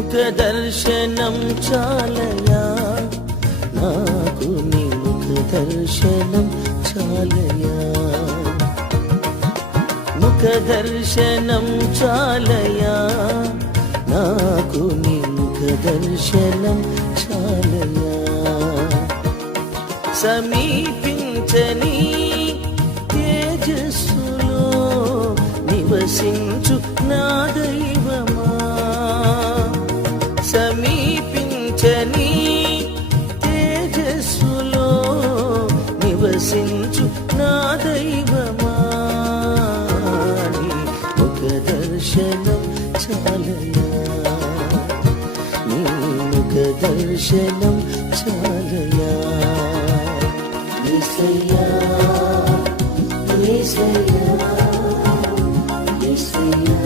ముఖ దర్శనం చాలయా నాకు నీ ముఖ దర్శనం చాలయా ముఖ దర్శనం చాలయా నాకు నీ ముఖ దర్శనం చాలయా సమీపించని తేజస్సులో నివసించు నా దైవమా సమీపించని తేజస్సులో నివసించు నా దైవమా ముఖ దర్శనం చాలయా నీ ముఖ దర్శనం చాలయా యేసయ్యా యేసయ్యా యేసయ్యా